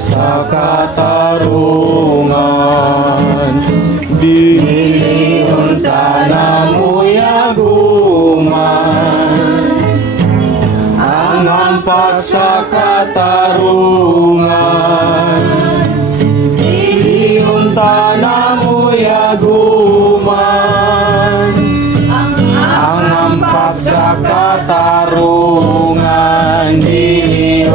sa katarungan, dili na mo'y aguman. Ang ampak sa katarungan, dili na mo'y aguman. Ang ampak sa katarungan, dili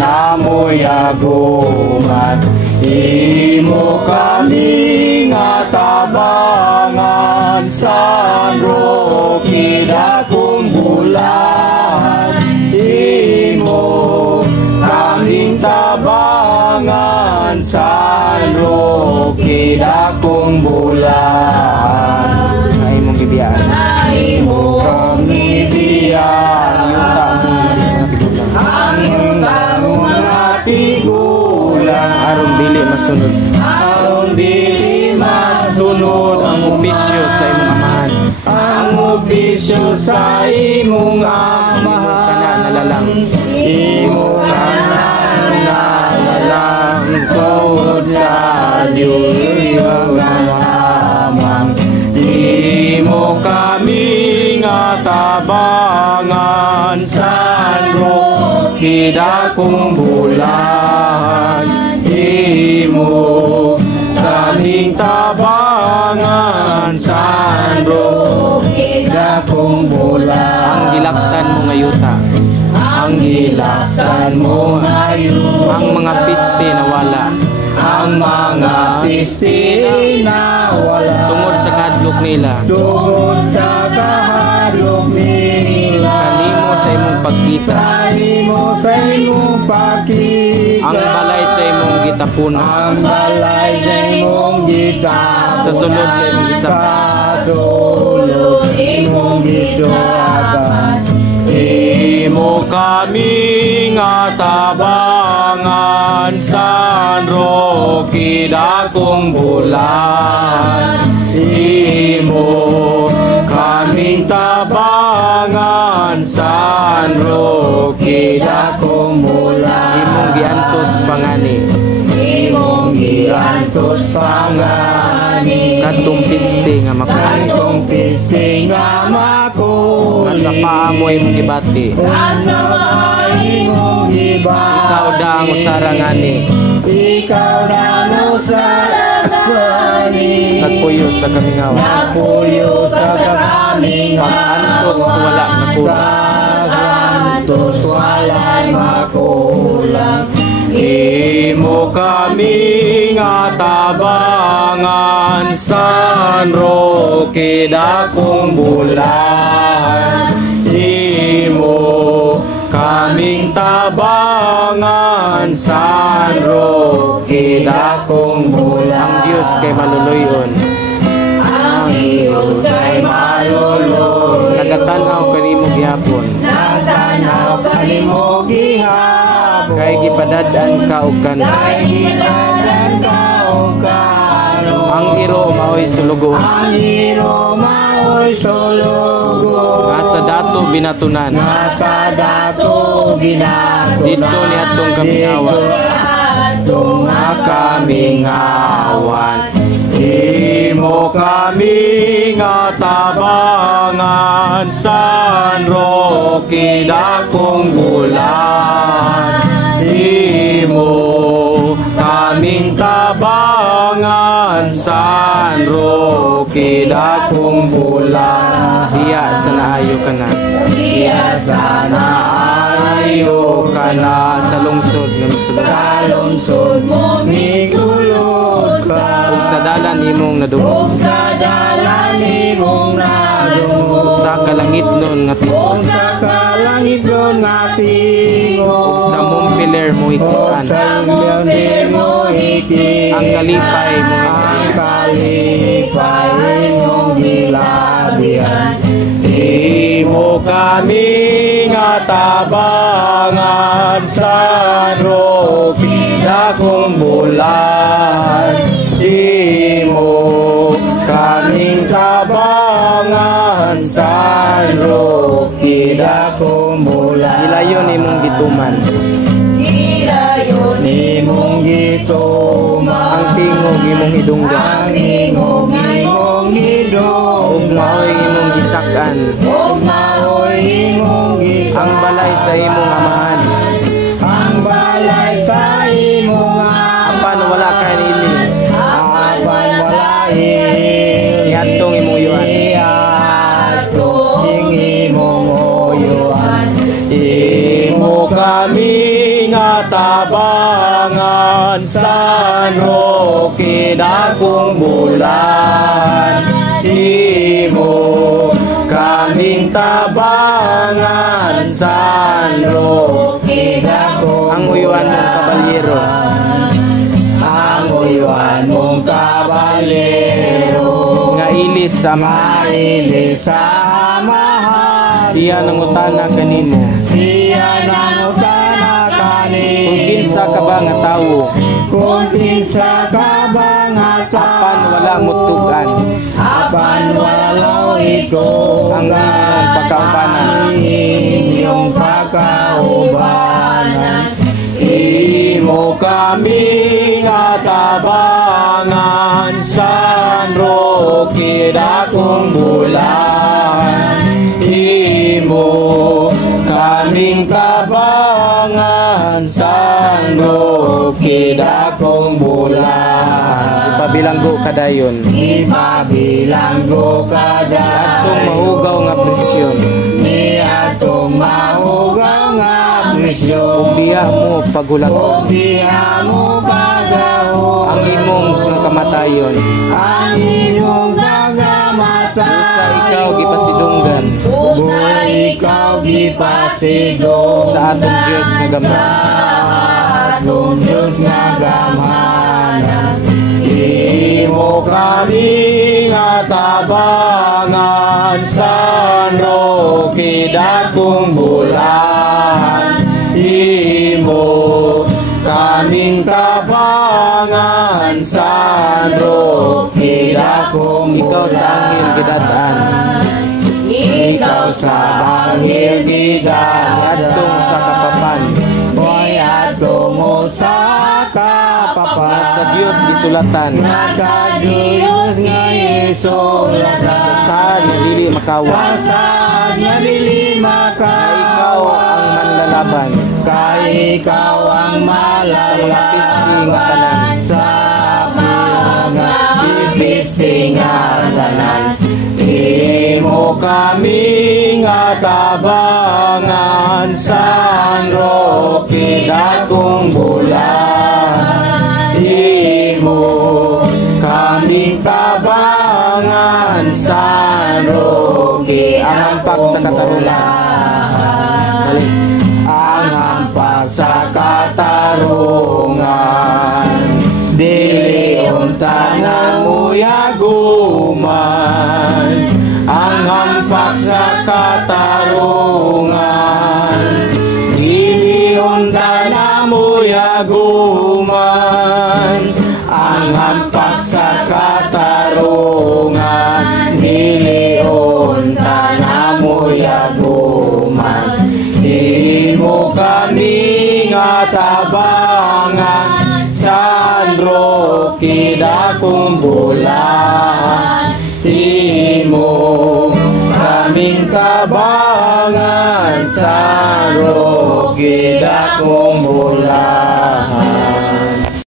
na mo'y aguman. Imo kami nga tabangan sa roki dakong bulan. Imo kaming tabangan sa roki dakong bulan. Ay mong bibiyaan. Ay mo kami biyaan. Ang mga tigulang. Aron dili masunod. Aron dili masunod ang opisyo sa imong amahan. Ang opisyo sa imong amahan. Kana nalalang. Imo kana nalalang tungod sa Diyos lamang. Imo kami nga tabangan sa roki dakong bulan. Imo kaming tabangan sa roki dakong bulan. Ang gilaktan mo nga yuta, ang gilaktan mo nga yuta, ang mga piste na wala, ang mga piste na wala, tungod sa kahadlok nila, tungod sa kahadlok nila. Kanimo sa imong pagkita, kanimo sa imong pagkita, ang balay sa imong gitapunan, ang balay sa imong gitapunan, sa sulod sa imong gisakan, sa sulod imong gisakan. Imo kami nga tabangan sa roki dakong bulan. Imo kaming tabangan sa roki dakong bulan. Imong giantos pangani, imong giantos pangani, kadtong piste nga makuli, kadtong piste nga makuli. Nasa paa mo imong gibati, nasa paa imong gibati. Ikaw da ang usarangani, ikaw da ang usarangani. Nagpuyo sa kamingaw, nagpuyo sa kamingaw. Pag-antos wala nakulang, pag-antos wala makulang. Imo kami nga tabangan sa roki dakong bulan. Imo kaming tabangan sa roki dakong bulan. Ang Diyos kay maluluyon, ang Diyos kay maluluyon. Nagatanaw kanimo gihapon, nagatanaw kanimo gihapon. Kay gipadad-an ka og kanon, kay gipadad ka og kanon. Ang iro maoy sulugo, ang iro maoy sulugo. Nga sa dato binatunan, nga sa dato binatunan. Dito ni atong kamingawan, atong kamingawan. Imo kami nga tabangan sa roki dakong bulan. Imo kaming tabangan sa roki dakong bulan. Diya sa naayo ka na, diya sa naayo ka na, sa lungsod ng sulod, sa lungsod mo misulod ka. Ug sa dalan imong nadungog, ug sa dalan imong nadungog. Sa kalangit nun nga tingog, ug sa kalangit nun nga tingog. Ug sa mumpiler mo hikitan, sa mumpiler mo hikitan. Ang kalipay mo hikitan, ang kalipay mong gilabihan. Imo kami nga tabangan sa roki dakong bulan. Imo kaming tabangan sa roki dakong bulan. Ilayon imong gituman, ilayon dayon imong gisuma. Ang tingog imong hidunggan, Ang tingog imong hidunggan, ug maoy imong gisak-an. ug maoy imong gisak-an. Ang balay sa imong amahan, ang balay sa imong amahan. apan wala kay nili. Apan wala hili. Iadtong imong uyuan. Iadtong imong uyuan. Imo kami nga tabangan, San Roque dakong bulan. Imo kaming tabangan, San Roque dakong ang uyuan mong kabalyero. Ang uyuan mong kabalyero, Nga ilis sa mailis sa amahan. siya nangutana kanimo. Siya nangutana kanimo. Kung kinsa ka ba nga tawo, Kung kinsa ka ba nga tawo, apan wala mo tugan, apan wala ikaw ang inyong pagkaubanan. inyong pagkaubanan. Imo kami nga tabangan, San Roque dakong bulan. Imo kaming tabangan, San Roque dakong bulan. Ipabilanggo kadayon, Ipabilanggo kada atong mahugaw nga presyon. ni atong mahugaw nga presyon. Biya mo paghulakon, Biya mo pagahon ang imong kamatayon. ang inyong nagamatay. Sa ikaw gipasidunggan, Busa ikaw gipasidong sa atong Diyos nga gamhanan. sa atong Diyos nga gamhanan. Imo kami nga tabangan, San Roque dakong bulan. Imo kaming tabangan, San Roque dakong ikaw sa angin gidadaan. Ikaw sa bangil gidan Adtong sa kapapan, Hoy adtong mo sa kapapan. sa Dios gisulatan, Nasa Diyos nga isulatan. sa saan nga dili makawa. Sa saan nga dili Ikaw ang manlalaban Kay ikaw ang sa mga pisti nga malalaban tanan. sa mga pisti nga tanan. Imo kami nga tabangan, San Roque dakong bulan. Imo kaming tabangan, San Roque ang hampak sa katarungan. Ang hampak sa katarungan, dili unta na muyaguman. Ang hampak sa katarungan, dili unta na muyaguman. Ang hampak sa katarungan, dili unta na muyaguman. Imo kami nga tabangan, San Roque dakong bulan. Imo kaming tabangan, San Roque dakong bulan.